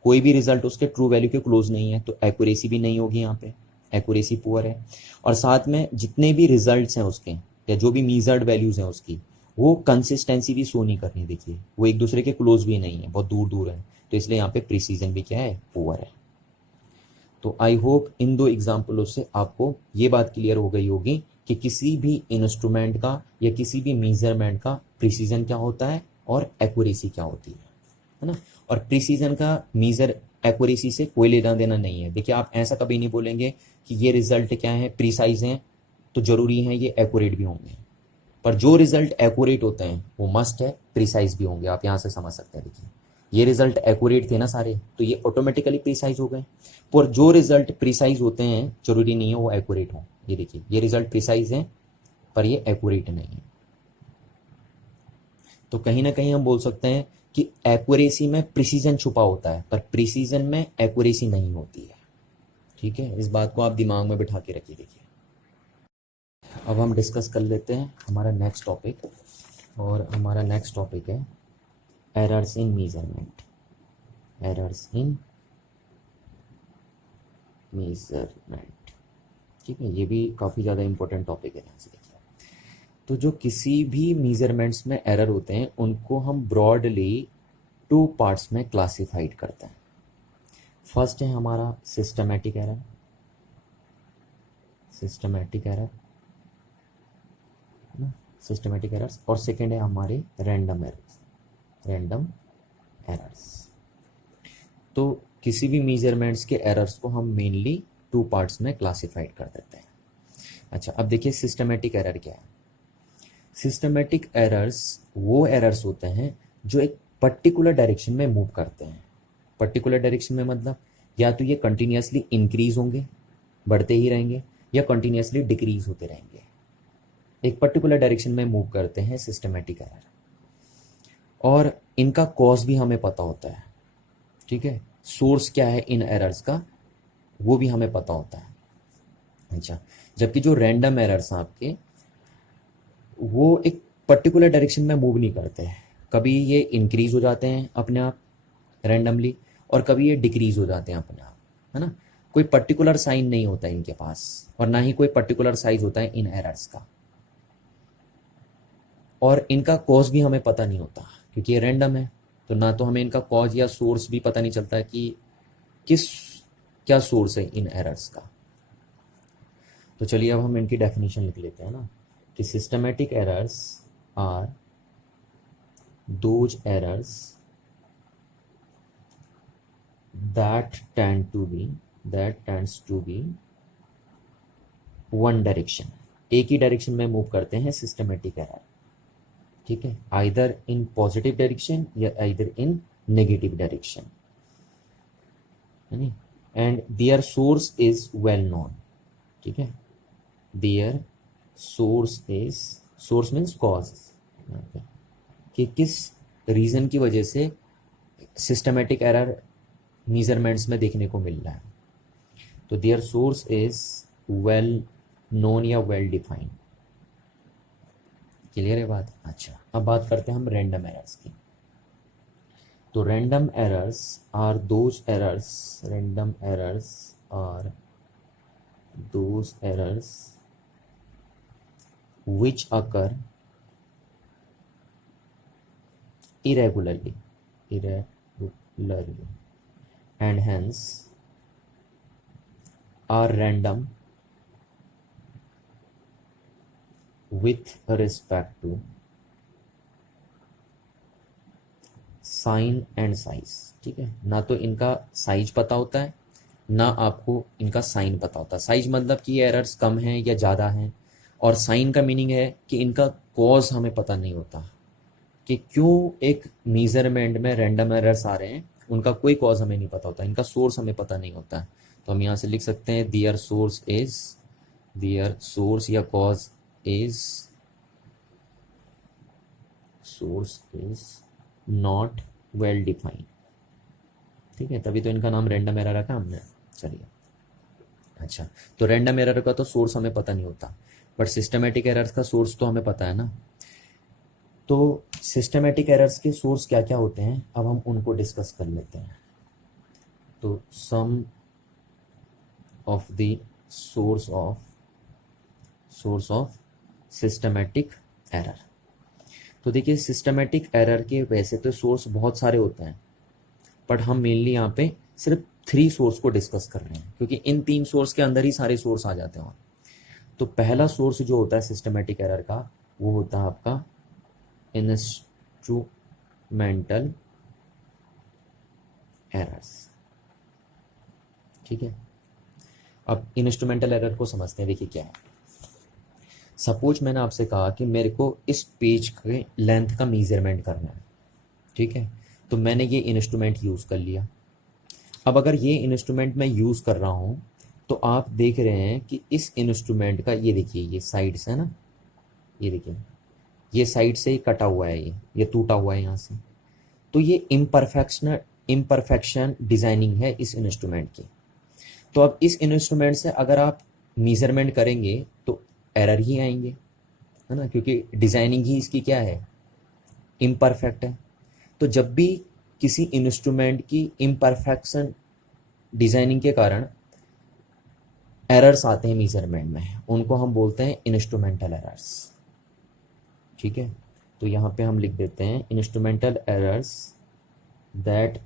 कोई भी रिजल्ट उसके ट्रू वैल्यू के क्लोज नहीं है, तो एक्यूरेसी भी नहीं होगी, यहाँ पे एक्यूरेसी पुअर है। और साथ में जितने भी रिजल्ट्स हैं उसके या जो भी मीजर्ड वैल्यूज हैं उसकी वो कंसिस्टेंसी भी शो नहीं कर रही, देखिए वो एक दूसरे के क्लोज भी नहीं है, बहुत दूर दूर है, तो इसलिए यहाँ पे प्रिसीजन भी क्या है, पुअर है। तो आई होप इन दो एग्जाम्पलों से आपको ये बात क्लियर हो गई होगी कि किसी भी इंस्ट्रूमेंट का या किसी भी मेजरमेंट का प्रिसीजन क्या होता है और एक्यूरेसी क्या होती है ना। और प्रिसीजन का मेजर एक्यूरेसी से कोई लेना देना नहीं है। देखिए आप ऐसा कभी नहीं बोलेंगे कि ये रिजल्ट क्या है, प्रिसाइज हैं तो जरूरी है ये एक्यूरेट भी होंगे, पर जो रिजल्ट एक्यूरेट होते हैं वो मस्ट है प्रिसाइज भी होंगे। आप यहाँ से समझ सकते हैं, देखिए ये रिजल्ट एक्यूरेट थे ना सारे, तो ये ऑटोमेटिकली प्रिसाइज हो गए। पर जो रिजल्ट प्रिसाइज होते हैं जरूरी नहीं है वो एक्यूरेट हो। ये देखिए ये रिजल्ट प्रिसाइज है पर ये एक्यूरेट नहीं है। तो कहीं ना कहीं हम बोल सकते हैं कि एक्यूरेसी में प्रिसीजन छुपा होता है पर प्रिसीजन में एक्यूरेसी नहीं होती है, ठीक है। इस बात को आप दिमाग में बिठा के रखिए। देखिए अब हम डिस्कस कर लेते हैं हमारा नेक्स्ट टॉपिक, और हमारा नेक्स्ट टॉपिक है errors in measurement. Errors in measurement, ठीक है, ये भी काफ़ी ज़्यादा इंपॉर्टेंट टॉपिक है। यहाँ से देखिए, तो जो किसी भी मेजरमेंट्स में एरर होते हैं उनको हम ब्रॉडली 2 पार्ट्स में क्लासिफाइड करते हैं। फर्स्ट है हमारा सिस्टमैटिक एरर, सिस्टमैटिक एरर ना, सिस्टमैटिक एरर्स, और सेकेंड है हमारे रैंडम एरर्स, रैंडम एरर्स। तो किसी भी मेजरमेंट्स के एरर्स को हम मेनली 2 पार्ट्स में क्लासिफाइड कर देते हैं। अच्छा, अब देखिए सिस्टमैटिक एरर क्या है। सिस्टमेटिक एरर्स वो एरर्स होते हैं जो एक पर्टिकुलर डायरेक्शन में मूव करते हैं। पर्टिकुलर डायरेक्शन में मतलब या तो ये कंटिन्यूसली इंक्रीज होंगे, बढ़ते ही रहेंगे, या कंटिन्यूसली डिक्रीज होते रहेंगे। एक पर्टिकुलर डायरेक्शन में मूव करते हैं सिस्टमेटिक एरर, और इनका कॉज भी हमें पता होता है। ठीक है, सोर्स क्या है इन एरर्स का वो भी हमें पता होता है। अच्छा, जबकि जो रैंडम एरर्स हैं आपके, वो एक पर्टिकुलर डायरेक्शन में मूव नहीं करते हैं। कभी ये इंक्रीज हो जाते हैं अपने आप रैंडमली, और कभी ये डिक्रीज हो जाते हैं अपने आप, है ना। कोई पर्टिकुलर साइन नहीं होता इनके पास, और ना ही कोई पर्टिकुलर साइज होता है इन एरर्स का, और इनका कॉज भी हमें पता नहीं होता क्योंकि ये रैंडम है। तो ना तो हमें इनका कॉज या सोर्स भी पता नहीं चलता कि किस क्या सोर्स है इन एरर्स का। तो चलिए अब हम इनकी डेफिनेशन लिख लेते हैं ना, कि systematic errors are those errors that tends to be one direction, एक ही डायरेक्शन में मूव करते हैं सिस्टमेटिक एरर। ठीक है, आइदर इन पॉजिटिव डायरेक्शन या either in negative direction, and their source is well known. ठीक है, देयर सोर्स मीन्स कॉज, कि किस रीजन की वजह से सिस्टमेटिक एरर मेजरमेंट्स में देखने को मिल रहा है। तो their source is well known या वेल डिफाइंड। क्लियर है बात। अच्छा, अब बात करते हैं हम रैंडम एरर्स की। तो random errors are those errors which occur irregularly and hence are random with respect to sign and size. ठीक है, ना तो इनका साइज पता होता है, ना आपको इनका साइन पता होता है। साइज मतलब कि ये एरर्स कम हैं या ज़्यादा हैं, और साइन का मीनिंग है कि इनका कॉज हमें पता नहीं होता कि क्यों एक मेजरमेंट में रैंडम एरर्स आ रहे हैं, उनका कोई कॉज हमें नहीं पता होता, इनका सोर्स हमें पता नहीं होता। तो हम यहाँ से लिख सकते हैं दियर सोर्स या cause is not well defined. ठीक है, तभी तो इनका नाम रैंडम एरर रखा हमने। चलिए, अच्छा, तो रैंडम एरर का तो सोर्स हमें पता नहीं होता, बट सिस्टमेटिक एरर्स का सोर्स तो हमें पता है ना। तो सिस्टमेटिक एरर्स के सोर्स क्या क्या होते हैं, अब हम उनको डिस्कस कर लेते हैं। तो some of the source of systematic error. तो देखिए, सिस्टमेटिक एरर के वैसे तो सोर्स बहुत सारे होते हैं, बट हम मेनली यहाँ पे सिर्फ 3 सोर्स को डिस्कस कर रहे हैं, क्योंकि इन 3 सोर्स के अंदर ही सारे सोर्स आ जाते हैं। तो पहला सोर्स जो होता है सिस्टमेटिक एरर का, वो होता है आपका इंस्ट्रूमेंटल एरर्स। ठीक है, अब इंस्ट्रूमेंटल एरर को समझते हैं। देखिए क्या है, सपोज मैंने आपसे कहा कि मेरे को इस पेज के लेंथ का मेजरमेंट करना है। ठीक है, तो मैंने ये इंस्ट्रूमेंट यूज़ कर लिया। अब अगर ये इंस्ट्रूमेंट मैं यूज़ कर रहा हूँ, तो आप देख रहे हैं कि इस इंस्ट्रूमेंट का, ये देखिए ये साइड्स है ना, ये देखिए ये साइड से ही कटा हुआ है, ये टूटा हुआ है यहाँ से। तो ये इम्परफेक्शन डिज़ाइनिंग है इस इंस्ट्रूमेंट की। तो अब इस इंस्ट्रूमेंट से अगर आप मेजरमेंट करेंगे तो एरर ही आएंगे, है ना, क्योंकि डिज़ाइनिंग ही इसकी क्या है, इम्परफेक्ट है। तो जब भी किसी इंस्ट्रूमेंट की इम्परफेक्शन डिज़ाइनिंग के कारण एरर्स आते हैं मेजरमेंट में, उनको हम बोलते हैं इंस्ट्रूमेंटल एरर्स। ठीक है, तो यहाँ पे हम लिख देते हैं instrumental errors that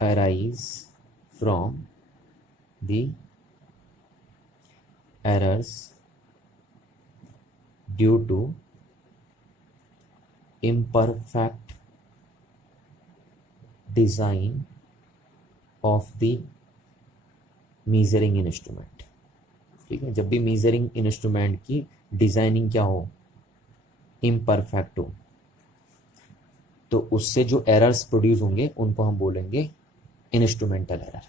arise from the errors due to imperfect design of the measuring instrument। ठीक है, जब भी मेजरिंग इंस्ट्रूमेंट की डिजाइनिंग क्या हो, इम्परफेक्ट हो तो उससे जो एरर्स प्रोड्यूस होंगे उनको हम बोलेंगे इंस्ट्रूमेंटल एरर।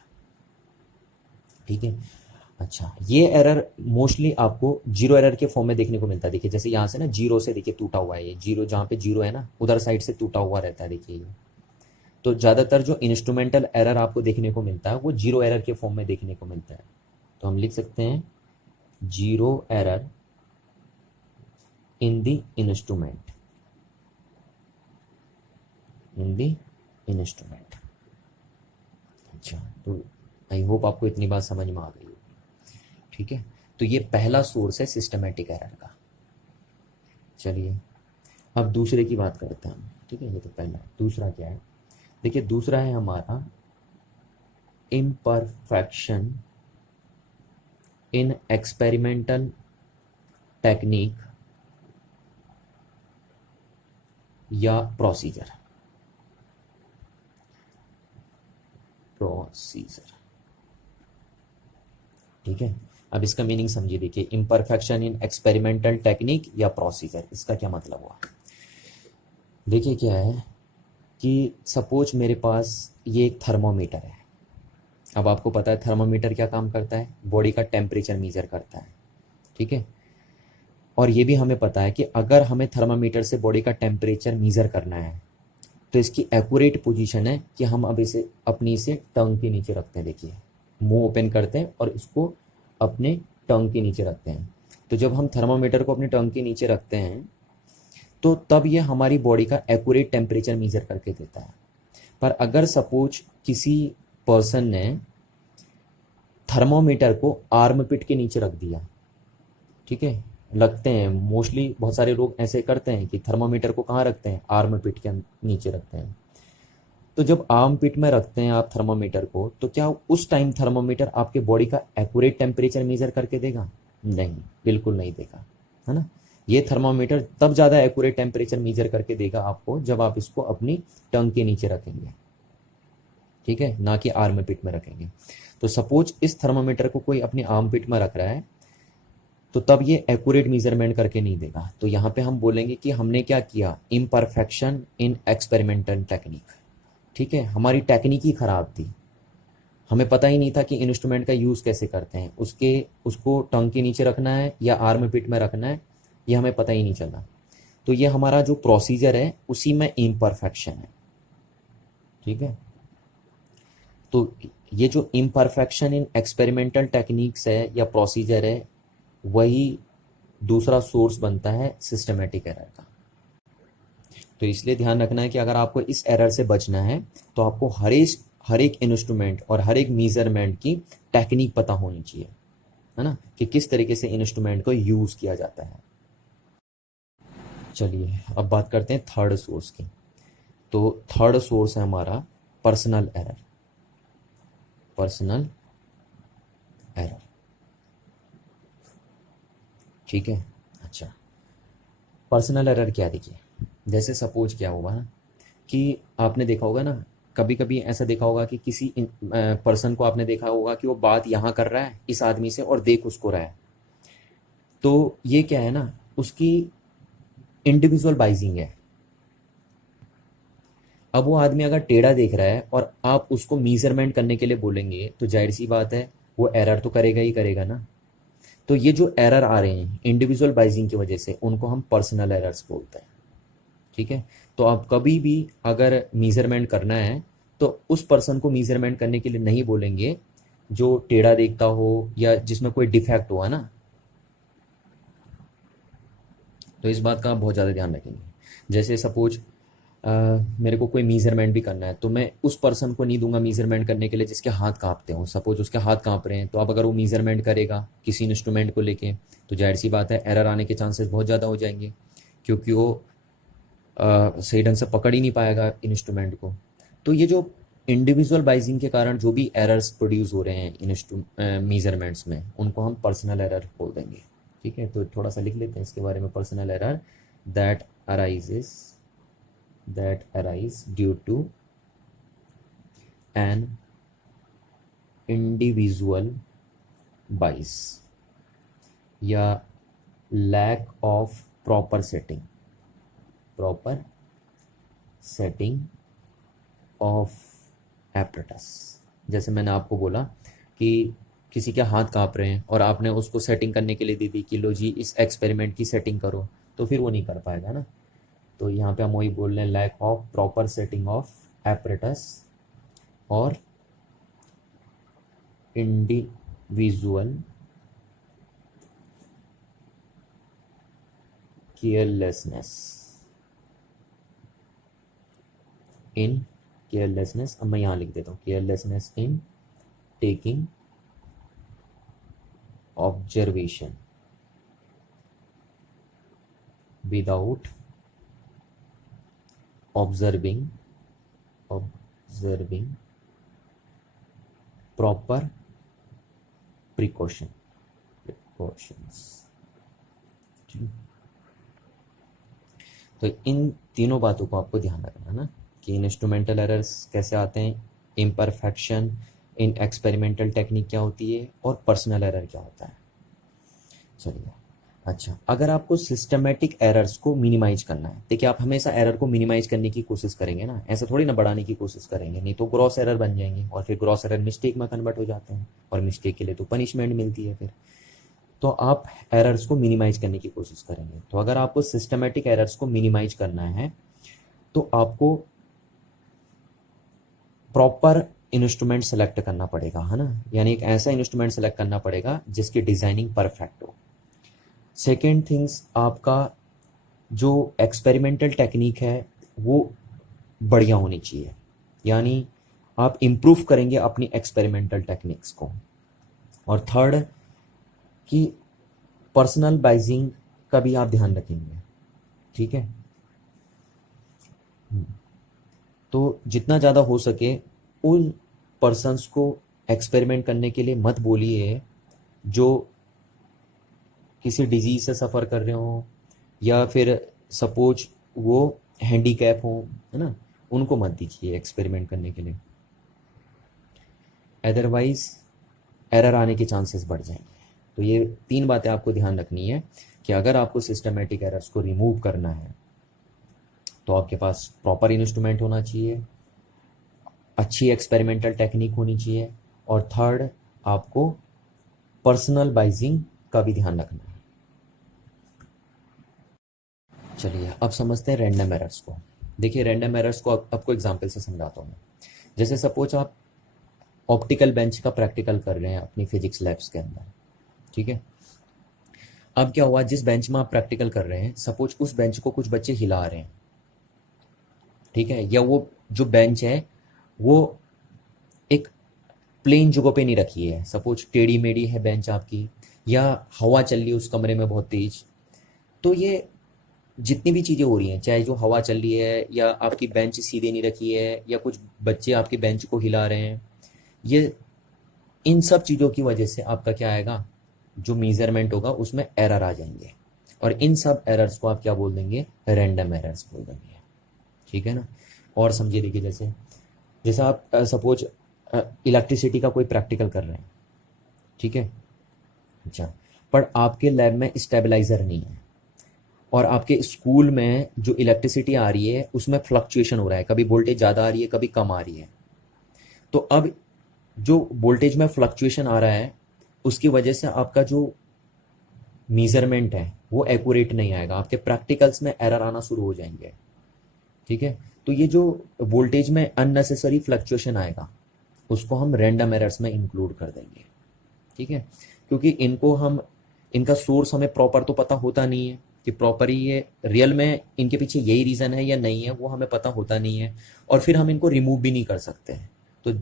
ठीक है। अच्छा, ये एरर मोस्टली आपको जीरो एरर के फॉर्म में देखने को मिलता है। देखिए जैसे यहाँ से ना जीरो से देखिए टूटा हुआ है, ये जीरो जहाँ पे जीरो है ना उधर साइड से टूटा हुआ रहता है, देखिए ये। तो ज़्यादातर जो इंस्ट्रूमेंटल एरर आपको देखने को मिलता है वो जीरो एरर के फॉर्म में देखने को मिलता है। तो हम लिख सकते हैं zero error in the instrument, in the instrument. अच्छा, तो आई होप आपको इतनी बात समझ में आ गई होगी। ठीक है, तो ये पहला सोर्स है सिस्टमेटिक एरर का। चलिए अब दूसरे की बात करते हैं हम। ठीक है, ये तो पहला, दूसरा क्या है? देखिए दूसरा है हमारा इम्परफेक्शन इन एक्सपेरिमेंटल टेक्निक या प्रोसीजर। ठीक है, अब इसका मीनिंग समझिए। देखिए इम्परफेक्शन इन एक्सपेरिमेंटल टेक्निक या प्रोसीजर, इसका क्या मतलब हुआ? देखिए क्या है कि सपोज मेरे पास ये एक थर्मोमीटर है। अब आपको पता है थर्मोमीटर क्या काम करता है? बॉडी का टेम्परेचर मेजर करता है। ठीक है, और ये भी हमें पता है कि अगर हमें थर्मामीटर से बॉडी का टेम्परेचर मेजर करना है तो इसकी एक्यूरेट पोजीशन है कि हम अब इसे अपनी से टंग के नीचे रखते हैं। देखिए मुंह ओपन करते हैं और इसको अपने टंग के नीचे रखते हैं। तो जब हम थर्मामीटर को अपने टंग के नीचे रखते हैं तो तब ये हमारी बॉडी का एक्यूरेट टेम्परेचर मेजर करके देता है। पर अगर सपोज किसी पर्सन ने थर्मोमीटर को आर्म पिट के नीचे रख दिया, ठीक है, रखते हैं मोस्टली, बहुत सारे लोग ऐसे करते हैं कि थर्मामीटर को कहाँ रखते हैं? आर्म पिट के नीचे रखते हैं। तो जब आर्म पिट में रखते हैं आप थर्मामीटर को, तो क्या उस टाइम थर्मामीटर आपके बॉडी का एक्यूरेट टेम्परेचर मेजर करके देगा? नहीं, बिल्कुल नहीं देगा, है ना। ये थर्मामीटर तब ज़्यादा एक्यूरेट टेम्परेचर मेजर करके देगा आपको जब आप इसको अपनी टंग के नीचे रखेंगे। ठीक है, ना कि आर्म पिट में रखेंगे। तो सपोज इस थर्मामीटर को कोई अपनी आर्म पिट में रख रहा है तो तब ये एक्यूरेट मेजरमेंट करके नहीं देगा। तो यहाँ पे हम बोलेंगे कि हमने क्या किया? Imperfection in experimental technique. ठीक है, हमारी टेक्निक ही खराब थी, हमें पता ही नहीं था कि इंस्ट्रूमेंट का यूज़ कैसे करते हैं, उसको टंग के नीचे रखना है या आर्म पिट में रखना है, ये हमें पता ही नहीं चला। तो ये हमारा जो प्रोसीजर है उसी में इम्परफेक्शन है। ठीक है, तो ये जो इम्परफेक्शन इन एक्सपेरिमेंटल टेक्निक्स है या प्रोसीजर है, वही दूसरा सोर्स बनता है सिस्टमेटिक एरर का। तो इसलिए ध्यान रखना है कि अगर आपको इस एरर से बचना है तो आपको हर एक इंस्ट्रूमेंट और हर एक मेजरमेंट की टेक्निक पता होनी चाहिए, है ना, कि किस तरीके से इंस्ट्रूमेंट को यूज़ किया जाता है। चलिए अब बात करते हैं थर्ड सोर्स की। तो थर्ड सोर्स है हमारा पर्सनल एरर। पर्सनल एरर, ठीक है। अच्छा, पर्सनल एरर क्या? देखिए जैसे सपोज क्या होगा ना कि आपने देखा होगा ना, कभी कभी ऐसा देखा होगा कि किसी पर्सन को आपने देखा होगा कि वो बात यहाँ कर रहा है इस आदमी से और देख उसको रहा है। तो ये क्या है ना, उसकी इंडिविजुअल बाइजिंग है। अब वो आदमी अगर टेढ़ा देख रहा है और आप उसको मीजरमेंट करने के लिए बोलेंगे तो जाहिर सी बात है वो एरर तो करेगा ही करेगा ना। तो ये जो एरर आ रहे हैं इंडिविजुअल बाइजिंग की वजह से, उनको हम पर्सनल एरर्स बोलते हैं। ठीक है, तो आप कभी भी अगर मीजरमेंट करना है तो उस पर्सन को मीजरमेंट करने के लिए नहीं बोलेंगे जो टेढ़ा देखता हो या जिसमें कोई डिफेक्ट हुआ ना। तो इस बात का आप बहुत ज़्यादा ध्यान रखेंगे। जैसे सपोज मेरे को कोई मीज़रमेंट भी करना है तो मैं उस पर्सन को नहीं दूंगा मीज़रमेंट करने के लिए जिसके हाथ कांपते हों। सपोज उसके हाथ कांप रहे हैं, तो अब अगर वो मीज़रमेंट करेगा किसी इंस्ट्रूमेंट को लेके तो जाहिर सी बात है एरर आने के चांसेस बहुत ज़्यादा हो जाएंगे, क्योंकि वो सही ढंग से पकड़ ही नहीं पाएगा इंस्ट्रूमेंट को। तो ये जो इंडिविजुअल बाइजिंग के कारण जो भी एरर्स प्रोड्यूस हो रहे हैं मीज़रमेंट्स में, उनको हम पर्सनल एरर बोल देंगे। ठीक है, तो थोड़ा सा लिख लेते हैं इसके बारे में। Personal error that arise due to an individual bias या lack of proper setting। Proper setting of apparatus. जैसे मैंने आपको बोला कि किसी के हाथ काँप रहे हैं और आपने उसको सेटिंग करने के लिए दे दी कि लो जी इस एक्सपेरिमेंट की सेटिंग करो, तो फिर वो नहीं कर पाएगा ना। तो यहाँ पे हम वही बोल रहे हैं, lack of proper setting of apparatus और इंडिविजुअल केयरलेसनेस इन केयरलेसनेस, अब मैं यहाँ लिख देता हूँ, carelessness in taking observation without observing proper precautions. तो इन तीनों बातों को आपको ध्यान रखना ना, कि इंस्ट्रूमेंटल एरर्स कैसे आते हैं, इम्परफेक्शन इन एक्सपेरिमेंटल टेक्निक क्या होती है, और पर्सनल एरर क्या होता है। चलिए, अच्छा, अगर आपको सिस्टमेटिक एरर्स को मिनिमाइज करना है, देखिए आप हमेशा एरर को मिनिमाइज करने की कोशिश करेंगे ना, ऐसा थोड़ी ना बढ़ाने की कोशिश करेंगे, नहीं तो ग्रॉस एरर बन जाएंगे और फिर ग्रॉस एरर मिस्टेक में कन्वर्ट हो जाते हैं और मिस्टेक के लिए तो पनिशमेंट मिलती है फिर। तो आप एरर्स को मिनिमाइज करने की कोशिश करेंगे। तो अगर आपको सिस्टमेटिक एरर्स को मिनिमाइज करना है तो आपको प्रॉपर इंस्ट्रूमेंट सेलेक्ट करना पड़ेगा, है ना, यानी एक ऐसा इंस्ट्रूमेंट सेलेक्ट करना पड़ेगा जिसकी डिजाइनिंग परफेक्ट हो। सेकेंड थिंग्स, आपका जो एक्सपेरिमेंटल टेक्निक है वो बढ़िया होनी चाहिए, यानी आप इम्प्रूव करेंगे अपनी एक्सपेरिमेंटल टेक्निक्स को। और थर्ड कि पर्सनल बाइजिंग का भी आप ध्यान रखेंगे, ठीक है। तो जितना ज़्यादा हो सके उन पर्सन्स को एक्सपेरिमेंट करने के लिए मत बोलिए जो किसी डिजीज से सफ़र कर रहे हो या फिर सपोज वो हैंडीकैप हो, है ना, उनको मत दीजिए एक्सपेरिमेंट करने के लिए, अदरवाइज एरर आने के चांसेस बढ़ जाएंगे। तो ये तीन बातें आपको ध्यान रखनी है कि अगर आपको सिस्टमेटिक एरर्स को रिमूव करना है तो आपके पास प्रॉपर इंस्ट्रूमेंट होना चाहिए, अच्छी एक्सपेरिमेंटल टेक्निक होनी चाहिए, और थर्ड आपको पर्सनल बाइजिंग का भी ध्यान रखना है। चलिए अब समझते हैं रैंडम एरर्स को। देखिए रैंडम एरर्स को आपको एग्जांपल से समझाता हूँ मैं। जैसे सपोज आप ऑप्टिकल बेंच का प्रैक्टिकल कर रहे हैं अपनी फिजिक्स लैब्स के अंदर, ठीक है। अब क्या हुआ, जिस बेंच में आप प्रैक्टिकल कर रहे हैं सपोज उस बेंच को कुछ बच्चे हिला रहे हैं, ठीक है, या वो जो बेंच है वो एक प्लेन जगह पे नहीं रखी है, सपोज टेढ़ी मेढ़ी है बेंच आपकी, या हवा चल रही है उस कमरे में बहुत तेज। तो ये जितनी भी चीज़ें हो रही हैं, चाहे जो हवा चल रही है या आपकी बेंच सीधे नहीं रखी है या कुछ बच्चे आपकी बेंच को हिला रहे हैं, ये इन सब चीज़ों की वजह से आपका क्या आएगा, जो मेजरमेंट होगा उसमें एरर आ जाएंगे, और इन सब एरर्स को आप क्या बोल देंगे, रैंडम एरर्स बोल देंगे, ठीक है ना। और समझिए, देखिए जैसे जैसे आप सपोज इलेक्ट्रिसिटी का कोई प्रैक्टिकल कर रहे हैं, ठीक है, अच्छा, पर आपके लैब में स्टेबलाइजर नहीं है और आपके स्कूल में जो इलेक्ट्रिसिटी आ रही है उसमें फ्लक्चुएशन हो रहा है, कभी वोल्टेज ज़्यादा आ रही है कभी कम आ रही है। तो अब जो वोल्टेज में फ्लक्चुएशन आ रहा है उसकी वजह से आपका जो मेजरमेंट है वो एक्यूरेट नहीं आएगा, आपके प्रैक्टिकल्स में एरर आना शुरू हो जाएंगे, ठीक है। तो ये जो वोल्टेज में अननेसेसरी फ्लक्चुएशन आएगा उसको हम रैंडम एरर्स में इंक्लूड कर देंगे, ठीक है, क्योंकि इनका सोर्स हमें प्रॉपर तो पता होता नहीं है कि प्रॉपर ही ये रियल में इनके पीछे यही रीज़न है या नहीं है, वो हमें पता होता नहीं है, और फिर हम इनको रिमूव भी नहीं कर सकते हैं। तो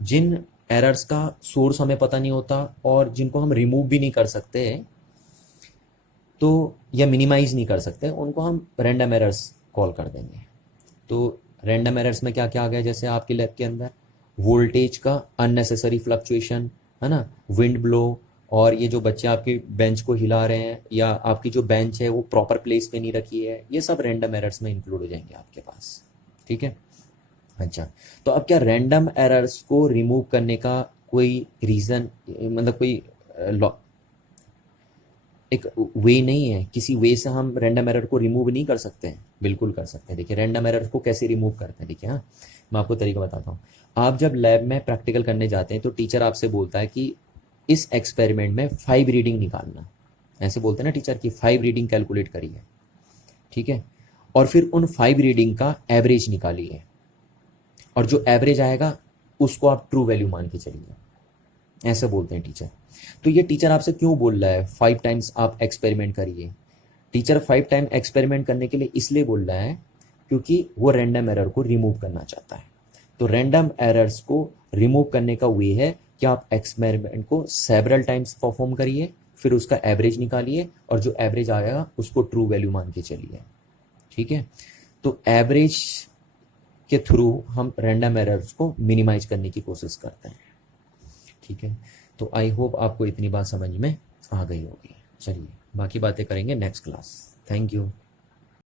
जिन एरर्स का सोर्स हमें पता नहीं होता और जिनको हम रिमूव भी नहीं कर सकते तो या मिनिमाइज नहीं कर सकते, उनको हम रैंडम एरर्स कॉल कर देंगे। तो रैंडम एरर्स में क्या क्या आ गया, जैसे आपके लैब के अंदर वोल्टेज का अननेसेसरी फ्लक्चुएशन, है ना, विंड ब्लो, और ये जो बच्चे आपकी बेंच को हिला रहे हैं या आपकी जो बेंच है वो प्रॉपर प्लेस पे नहीं रखी है, ये सब रैंडम एरर्स में इंक्लूड हो जाएंगे आपके पास, ठीक है। अच्छा, तो अब क्या रैंडम एरर्स को रिमूव करने का कोई रीज़न, मतलब कोई एक वे नहीं है, किसी वे से हम रैंडम एरर को रिमूव नहीं कर सकते हैं, बिल्कुल कर सकते हैं। देखिए रैंडम एरर को कैसे रिमूव करते हैं, देखिए हाँ मैं आपको तरीका बताता हूँ। आप जब लैब में प्रैक्टिकल करने जाते हैं तो टीचर आपसे बोलता है कि इस एक्सपेरिमेंट में 5 रीडिंग निकालना, ऐसे बोलते हैं ना टीचर कि 5 रीडिंग कैलकुलेट करिए, ठीक है, और फिर उन 5 रीडिंग का एवरेज निकालिए, और जो एवरेज आएगा उसको आप ट्रू वैल्यू मान के चलिए, ऐसे बोलते हैं टीचर। तो ये टीचर आपसे क्यों बोल रहा है 5 टाइम्स आप एक्सपेरिमेंट करिए? टीचर 5 टाइम एक्सपेरिमेंट करने के लिए इसलिए बोल रहा है क्योंकि वो रैंडम एरर को रिमूव करना चाहता है। तो रैंडम एरर्स को रिमूव करने का वे है कि आप एक्सपेरिमेंट को सेवरल टाइम्स परफॉर्म करिए, फिर उसका एवरेज निकालिए, और जो एवरेज आएगा उसको ट्रू वैल्यू मान के चलिए, ठीक है। तो एवरेज के थ्रू हम रैंडम एरर्स को मिनिमाइज करने की कोशिश करते हैं, ठीक है। तो आई होप आपको इतनी बात समझ में आ गई होगी। चलिए बाकी बातें करेंगे नेक्स्ट क्लास। Thank you.